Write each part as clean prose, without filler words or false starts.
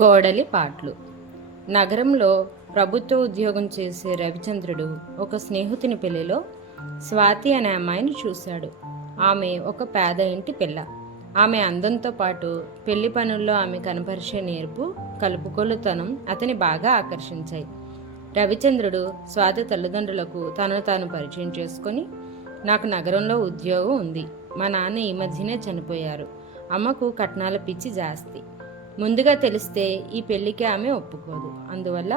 కోడలి పాటలు. నగరంలో ప్రభుత్వ ఉద్యోగం చేసే రవిచంద్రుడు ఒక స్నేహితుని పెళ్లిలో స్వాతి అనే అమ్మాయిని చూశాడు. ఆమె ఒక పేద ఇంటి పిల్ల. ఆమె అందంతో పాటు పెళ్లి పనుల్లో ఆమె కనపరిచే నేర్పు, కలుపుకొలుతనం అతని బాగా ఆకర్షించాయి. రవిచంద్రుడు స్వాతి తల్లిదండ్రులకు తనను తాను పరిచయం చేసుకొని, నాకు నగరంలో ఉద్యోగం ఉంది, మా నాన్న ఈ మధ్యనే చనిపోయారు, అమ్మకు కట్నాల పిచ్చి జాస్తి, ముందుగా తెలిస్తే ఈ పెళ్లికి ఆమె ఒప్పుకోదు, అందువల్ల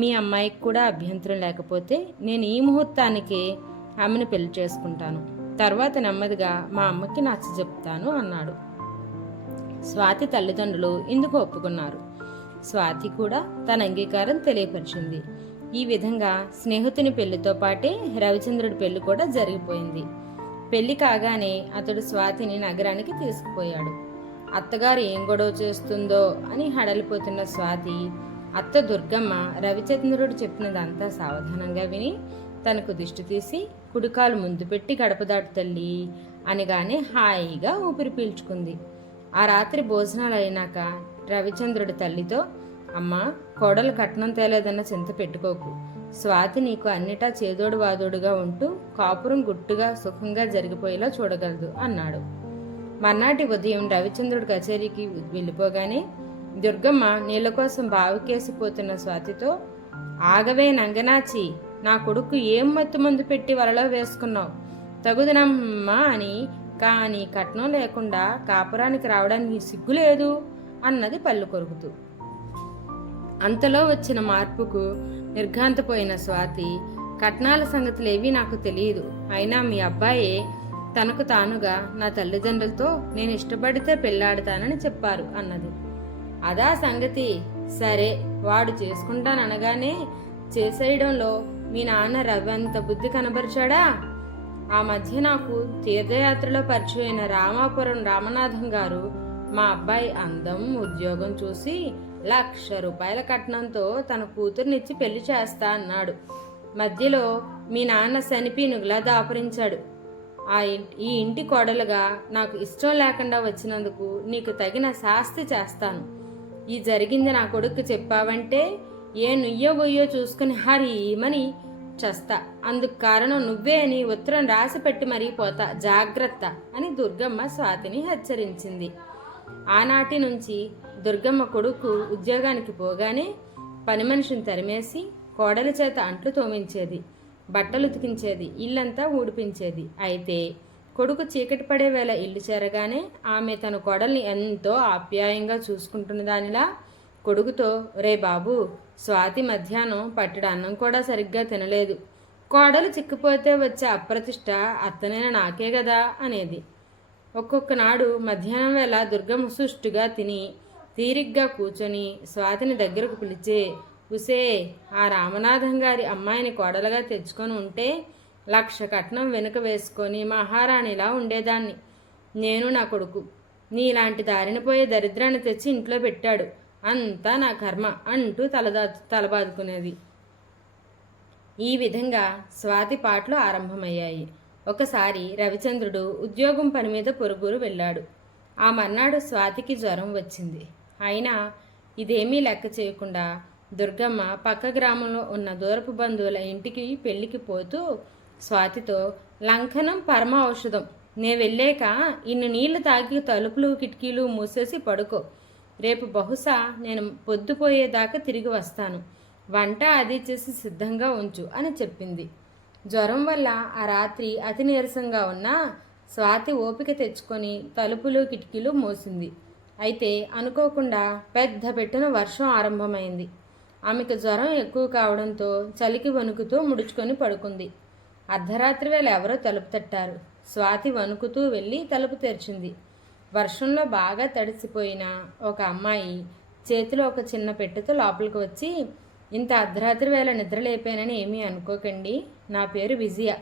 మీ అమ్మాయికి కూడా అభ్యంతరం లేకపోతే నేను ఈ ముహూర్తానికే ఆమెను పెళ్లి చేసుకుంటాను, తర్వాత నెమ్మదిగా మా అమ్మకి నచ్చ చెప్తాను అన్నాడు. స్వాతి తల్లిదండ్రులు ఇందుకు ఒప్పుకున్నారు. స్వాతి కూడా తన అంగీకారం తెలియపరిచింది. ఈ విధంగా స్నేహితుని పెళ్లితో పాటే రవిచంద్రుడి పెళ్లి కూడా జరిగిపోయింది. పెళ్లి కాగానే అతడు స్వాతిని నగరానికి తీసుకుపోయాడు. అత్తగారు ఏం గొడవ చేస్తుందో అని హడలిపోతున్న స్వాతి అత్త దుర్గమ్మ రవిచంద్రుడు చెప్పినదంతా సావధానంగా విని తనకు దిష్టి తీసి కుడికాలు ముందు పెట్టి గడప దాటు తల్లి అనగానే హాయిగా ఊపిరి పీల్చుకుంది. ఆ రాత్రి భోజనాలు అయినాక రవిచంద్రుడి తల్లితో, అమ్మా, కోడలు కట్నం తేలేదన్న చింత పెట్టుకోకు, స్వాతి నీకు అన్నిటా చేదోడు వాదోడుగా ఉంటూ కాపురం గుట్టుగా సుఖంగా జరిగిపోయేలా చూడగలదు అన్నాడు. మర్నాటి ఉదయం రవిచంద్రుడు కచేరీకి వెళ్ళిపోగానే దుర్గమ్మ నీళ్ల కోసం బావికేసిపోతున్న స్వాతితో, ఆగవే నంగనాచి, నా కొడుకు ఏం మత్తు మందు పెట్టి వలలో వేసుకున్నావు, తగుదనమ్మా అని, కానీ కట్నం లేకుండా కాపురానికి రావడానికి సిగ్గు లేదు అన్నది పళ్ళు కొరుకుతూ. అంతలో వచ్చిన మార్పుకు నిర్ఘాంతపోయిన స్వాతి, కట్నాల సంగతులేవి నాకు తెలియదు, అయినా మీ అబ్బాయే తనకు తానుగా నా తల్లిదండ్రులతో నేను ఇష్టపడితే పెళ్లాడతానని చెప్పారు అన్నది. అదా సంగతి, సరే, వాడు చేసుకుంటాననగానే చేసేయడంలో మీ నాన్న రవి అంత బుద్ధి కనబరిచాడా? ఆ మధ్య నాకు తీర్థయాత్రలో పరిచయమైన రామాపురం రామనాథం గారు మా అబ్బాయి అందం, ఉద్యోగం చూసి ₹1,00,000 కట్నంతో తన కూతుర్నిచ్చి పెళ్లి చేస్తా అన్నాడు. మధ్యలో మీ నాన్న శనిపీనుగులా దాపరించాడు. ఈ ఇంటి కోడలుగా నాకు ఇష్టం లేకుండా వచ్చినందుకు నీకు తగిన శాస్తి చేస్తాను. ఈ జరిగింది నా కొడుకు చెప్పావంటే ఏ నుయ్యబొయ్యో చూసుకుని హరీమని చస్తా, అందుకు కారణం నువ్వే అని ఉత్తరం రాసి పెట్టి మరీ పోతా, జాగ్రత్త అని దుర్గమ్మ స్వాతిని హెచ్చరించింది. ఆనాటి నుంచి దుర్గమ్మ కొడుకు ఉద్యోగానికి పోగానే పని మనిషిని తరిమేసి కోడలి చేత అంట్లు తోమించేది, బట్టలు ఉతికించేది, ఇల్లంతా ఊడిపించేది. అయితే కొడుకు చీకటి పడే వేళ ఇల్లు చేరగానే ఆమె తన కోడల్ని ఎంతో ఆప్యాయంగా చూసుకుంటున్న దానిలా కొడుకుతో, రే బాబు, స్వాతి మధ్యాహ్నం పట్టెడు అన్నం కూడా సరిగ్గా తినలేదు, కోడలు చిక్కిపోతే వచ్చే అప్రతిష్ట అత్తనైనా నాకే కదా అనేది. ఒక్కొక్క నాడు మధ్యాహ్నం వేళ దుర్గమ్మ సుష్టుగా తిని తీరిగ్గా కూర్చొని స్వాతిని దగ్గరకు పిలిచే, ఉసే, ఆ రామనాథం గారి అమ్మాయిని కోడలుగా తెచ్చుకొని ఉంటే 1,00,000 కట్నం వెనుక వేసుకొని మహారాణిలా ఉండేదాన్ని. నేను నా కొడుకు నీలాంటి దారిన పోయే దరిద్రాన్ని తెచ్చి ఇంట్లో పెట్టాడు, అంతా నా కర్మ అంటూ తలబాదుకునేది. ఈ విధంగా స్వాతి పాటలు ఆరంభమయ్యాయి. ఒకసారి రవిచంద్రుడు ఉద్యోగం పని మీద పొరుగురు వెళ్ళాడు. ఆ మర్నాడు స్వాతికి జ్వరం వచ్చింది. అయినా ఇదేమీ లెక్క చేయకుండా దుర్గమ్మ పక్క గ్రామంలో ఉన్న దూరపు బంధువుల ఇంటికి పెళ్లికి పోతూ స్వాతితో, లంకనం పరమ ఔషధం, నే వెళ్ళాక ఇన్ని నీళ్లు తాగి తలుపులు కిటికీలు మూసేసి పడుకో, రేపు బహుశా నేను పొద్దుపోయేదాకా తిరిగి వస్తాను, వంట అది చేసి సిద్ధంగా ఉంచు అని చెప్పింది. జ్వరం వల్ల ఆ రాత్రి అతి నీరసంగా ఉన్న స్వాతి ఓపిక తెచ్చుకొని తలుపులు కిటికీలు మూసింది. అయితే అనుకోకుండా పెద్ద పెట్టున వర్షం ఆరంభమైంది. ఆమెకు జ్వరం ఎక్కువ కావడంతో చలికి వణుకుతూ ముడుచుకొని పడుకుంది. అర్ధరాత్రి వేళ ఎవరో తలుపు తట్టారు. స్వాతి వణుకుతూ వెళ్ళి తలుపు తెరిచింది. వర్షంలో బాగా తడిసిపోయిన ఒక అమ్మాయి చేతిలో ఒక చిన్న పెట్టెతో లోపలికి వచ్చి, ఇంత అర్ధరాత్రి వేళ నిద్రలేపానని ఏమీ అనుకోకండి, నా పేరు విజయ,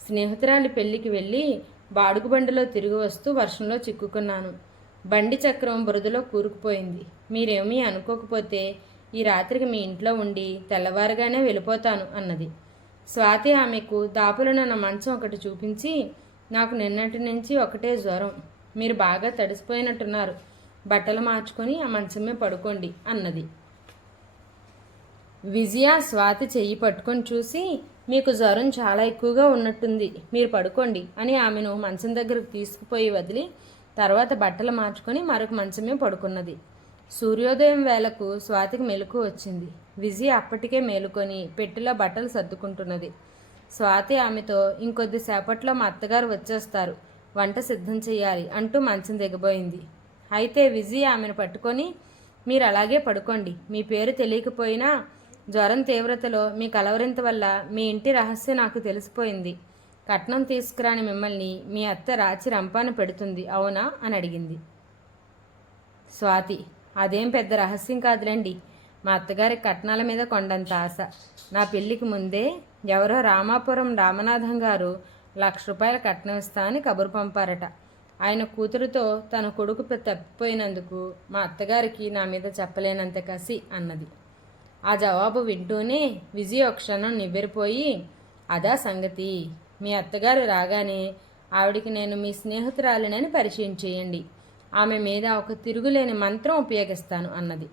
స్నేహితురాలి పెళ్లికి వెళ్ళి బాడుగు బండిలో తిరిగి వస్తూ వర్షంలో చిక్కుకున్నాను, బండి చక్రం బురదలో కూరుకుపోయింది, మీరేమీ అనుకోకపోతే ఈ రాత్రికి మీ ఇంట్లో ఉండి తెల్లవారుగానే వెళ్ళిపోతాను అన్నది. స్వాతి ఆమెకు దాపులనున్న మంచం ఒకటి చూపించి, నాకు నిన్నటి నుంచి ఒకటే జ్వరం, మీరు బాగా తడిసిపోయినట్టున్నారు, బట్టలు మార్చుకొని ఆ మంచమే పడుకోండి అన్నది. విజయ స్వాతి చెయ్యి పట్టుకొని చూసి, మీకు జ్వరం చాలా ఎక్కువగా ఉన్నట్టుంది, మీరు పడుకోండి అని ఆమెను మంచం దగ్గరకు తీసుకుపోయి వదిలి తర్వాత బట్టలు మార్చుకొని మరొక మంచమే పడుకున్నది. సూర్యోదయం వేళకు స్వాతికి మెలకు వచ్చింది. విజయ అప్పటికే మేలుకొని పెట్టెలో బట్టలు సర్దుకుంటున్నది. స్వాతి ఆమెతో, ఇంకొద్ది సేపట్లో మా అత్తగారు వచ్చేస్తారు, వంట సిద్ధం చేయాలి అంటూ మంచం దిగబోయింది. అయితే విజయ ఆమెను పట్టుకొని, మీరు అలాగే పడుకోండి, మీ పేరు తెలియకపోయినా జ్వరం తీవ్రతలో మీ కలవరింత వల్ల మీ ఇంటి రహస్యం నాకు తెలిసిపోయింది. కట్నం తీసుకురాని మిమ్మల్ని మీ అత్త రాచి రంపాన పెడుతుంది, అవునా అని అడిగింది. స్వాతి, అదేం పెద్ద రహస్యం కాదులేండి, మా అత్తగారి కట్నాల మీద కొండంత ఆశ. నా పెళ్లికి ముందే ఎవరో రామాపురం రామనాథం గారు 1,00,000 రూపాయల కట్నం ఇస్తా అని కబురు పంపారట. ఆయన కూతురుతో తన కొడుకు తప్పిపోయినందుకు మా అత్తగారికి నా మీద చెప్పలేనంత కసి అన్నది. ఆ జవాబు వింటూనే విజయ ఒక క్షణం నివ్వెరపోయి, అదా సంగతి, మీ అత్తగారు రాగానే ఆవిడికి నేను మీ స్నేహితురాలినని పరిచయం చేయండి, ఆమె మీద ఒక తిరుగులేని మంత్రం ఉపయోగిస్తాను అన్నది.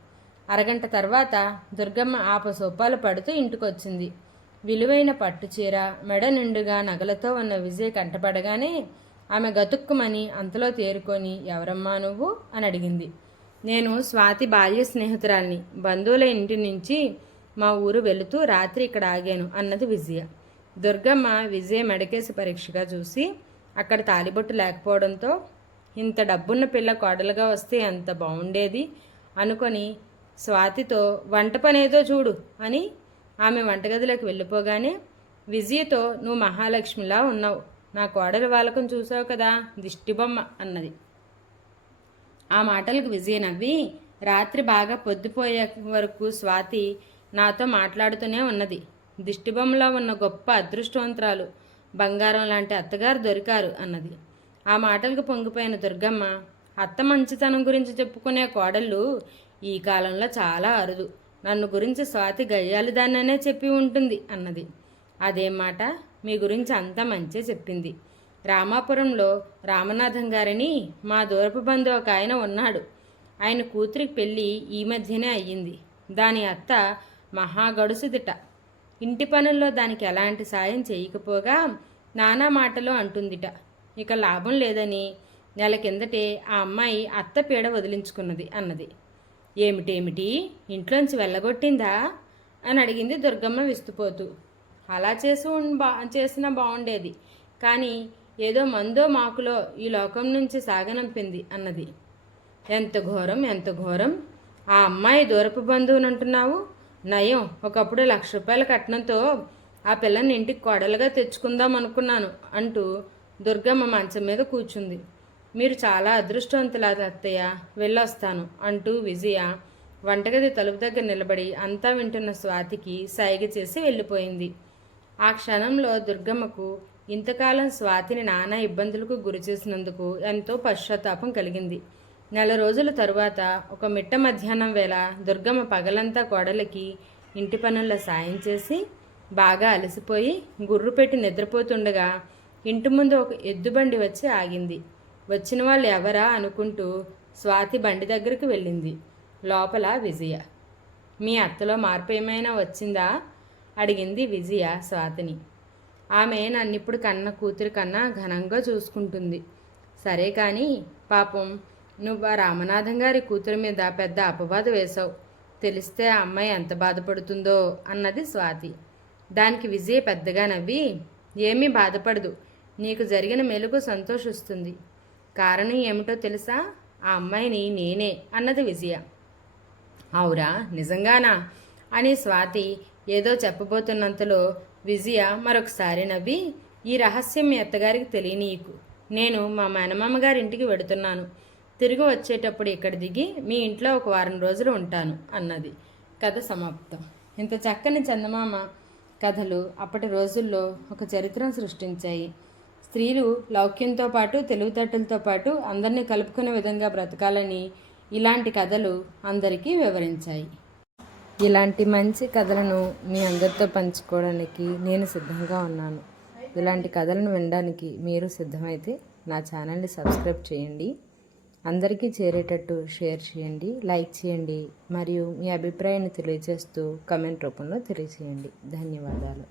అరగంట తర్వాత దుర్గమ్మ ఆపసోపాలు పడుతూ ఇంటికొచ్చింది. విలువైన పట్టుచీర మెడ నిండుగా నగలతో ఉన్న విజయ కంటపడగానే ఆమె గతుక్కుమని అంతలో తేరుకొని, ఎవరమ్మా నువ్వు అని అడిగింది. నేను స్వాతి బాల్య స్నేహితురాల్ని, బంధువుల ఇంటి నుంచి మా ఊరు వెళుతూ రాత్రి ఇక్కడ ఆగాను అన్నది విజయ. దుర్గమ్మ విజయ మెడకేసి పరీక్షగా చూసి, అక్కడ తాలిబొట్టు లేకపోవడంతో ఇంత డబ్బున్న పిల్ల కోడలుగా వస్తే ఎంత బాగుండేది అనుకొని స్వాతితో, వంట పనేదో చూడు అని ఆమె వంటగదిలోకి వెళ్ళిపోగానే విజయతో, నువ్వు మహాలక్ష్మిలా ఉన్నావు, నా కోడలి వాళ్ళకం చూసావు కదా, దిష్టిబొమ్మ అన్నది. ఆ మాటలకు విజయ నవ్వి, రాత్రి బాగా పొద్దుపోయే వరకు స్వాతి నాతో మాట్లాడుతూనే ఉన్నది. దిష్టిబొమ్మలో ఉన్న గొప్ప అదృష్టవంతురాలు, బంగారం లాంటి అత్తగారు దొరికారు అన్నది. ఆ మాటలకు పొంగిపోయిన దుర్గమ్మ, అత్త మంచితనం గురించి చెప్పుకునే కోడళ్ళు ఈ కాలంలో చాలా అరుదు, నన్ను గురించి స్వాతి గయ్యాలిదాన్ననే చెప్పి ఉంటుంది అన్నది. అదేం మాట, మీ గురించి అంతా మంచే చెప్పింది. రామాపురంలో రామనాథం గారని మా దూరపు బంధువు ఒక ఆయన ఉన్నాడు. ఆయన కూతురికి పెళ్ళి ఈ మధ్యనే అయ్యింది. దాని అత్త మహాగడుసుదిట. ఇంటి పనుల్లో దానికి ఎలాంటి సాయం చేయకపోగా నానా మాటలో అంటుందిట. ఇక లాభం లేదని నెల కిందటే ఆ అమ్మాయి అత్త పీడ వదిలించుకున్నది అన్నది. ఏమిటేమిటి, ఇంట్లోంచి వెళ్ళగొట్టిందా అని అడిగింది దుర్గమ్మ విస్తుపోతూ. అలా చేసినా బాగుండేది, కానీ ఏదో మందో మాకులో ఈ లోకం నుంచి సాగనంపింది అన్నది. ఎంత ఘోరం, ఎంత ఘోరం, ఆ అమ్మాయి దూరపు బంధువునంటున్నావు, నయం ఒకప్పుడు 1,00,000 రూపాయల కట్నంతో ఆ పిల్లని ఇంటికి కోడలుగా తెచ్చుకుందాం అనుకున్నాను అంటూ దుర్గమ్మ మంచం మీద కూర్చుంది. మీరు చాలా అదృష్టవంతుల అత్తయ్య, వెళ్ళొస్తాను అంటూ విజయ వంటగది తలుపు దగ్గర నిలబడి అంతా వింటున్న స్వాతికి సైగ చేసి వెళ్ళిపోయింది. ఆ క్షణంలో దుర్గమ్మకు ఇంతకాలం స్వాతిని నానా ఇబ్బందులకు గురిచేసినందుకు ఎంతో పశ్చాత్తాపం కలిగింది. నెల రోజుల తరువాత ఒక మిట్ట మధ్యాహ్నం వేళ దుర్గమ్మ పగలంతా కోడలికి ఇంటి పనుల్లో సాయం చేసి బాగా అలసిపోయి గుర్రు పెట్టి నిద్రపోతుండగా ఇంటి ముందు ఒక ఎద్దుబండి వచ్చి ఆగింది. వచ్చిన వాళ్ళు ఎవరా అనుకుంటూ స్వాతి బండి దగ్గరకు వెళ్ళింది. లోపల విజయ. మీ అత్తలో మార్పు ఏమైనా వచ్చిందా అడిగింది విజయ స్వాతిని. ఆమె నన్నిప్పుడు కన్న కూతురి కన్నా ఘనంగా చూసుకుంటుంది. సరే కానీ పాపం నువ్వు ఆ రామనాథం గారి కూతురి మీద పెద్ద అపవాదు వేశావు, తెలిస్తే ఆ అమ్మాయి ఎంత బాధపడుతుందో అన్నది స్వాతి. దానికి విజయ పెద్దగా నవ్వి, ఏమీ బాధపడదు, నీకు జరిగిన మెలుగు సంతోషిస్తుంది. కారణం ఏమిటో తెలుసా, ఆ అమ్మాయిని నేనే అన్నది విజయ. అవురా, నిజంగానా అని స్వాతి ఏదో చెప్పబోతున్నంతలో విజయ మరొకసారి నవ్వి, ఈ రహస్యం మీ అత్తగారికి తెలియనీయకు, నేను మా మేనమామ గారి ఇంటికి వెడుతున్నాను, తిరిగి వచ్చేటప్పుడు ఇక్కడ దిగి మీ ఇంట్లో ఒక వారం రోజులు ఉంటాను అన్నది. కథ సమాప్తం. ఇంత చక్కని చందమామ కథలు అప్పటి రోజుల్లో ఒక చరిత్రను సృష్టించాయి. స్త్రీలు లౌక్యంతో పాటు తెలివితేటలతో పాటు అందరినీ కలుపుకునే విధంగా బ్రతకాలని ఇలాంటి కథలు అందరికీ వివరించాయి. ఇలాంటి మంచి కథలను మీ అందరితో పంచుకోవడానికి నేను సిద్ధంగా ఉన్నాను. ఇలాంటి కథలను వినడానికి మీరు సిద్ధమైతే నా ఛానల్ని సబ్స్క్రైబ్ చేయండి. అందరికీ చేరేటట్టు షేర్ చేయండి, లైక్ చేయండి మరియు మీ అభిప్రాయాన్ని తెలియజేస్తూ కమెంట్ రూపంలో తెలియజేయండి. ధన్యవాదాలు.